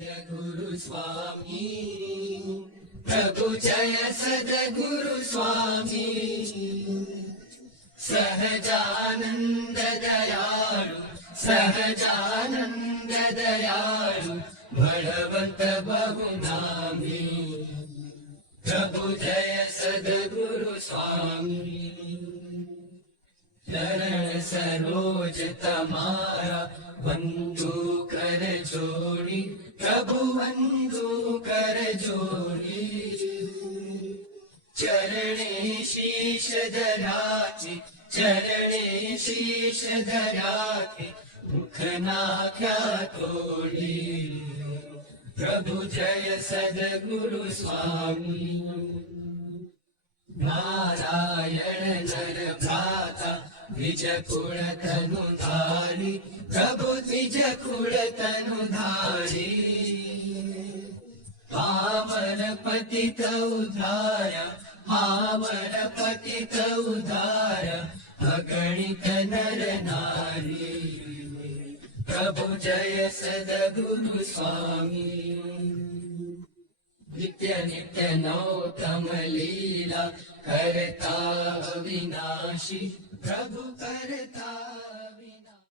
सद्गुरु स्वामी प्रभु जय सद्गुरु स्वामी सहजानन्द दयाळु सहजानन्द दयाळु भगवन्त बहुनामी प्रभु जय सद्गुरु चरण सरोज तमारा बंधु कर जोड़ी प्रभु बंधु कर जोड़ी। चरणे शीश धराचे चरणे मुख नाख्या तोडी प्रभु जय सद्गुरु स्वामी। नारायण नर भ्राता तनु धारी प्रभु द्विज कुळ तनु धारी पावन पतित उद्धार पावन पतित उद्धार अगणित नर नारी प्रभु जय सद्गुरु स्वामी नित्य नित्य नौतम लीला करता विनाशी प्रभु करता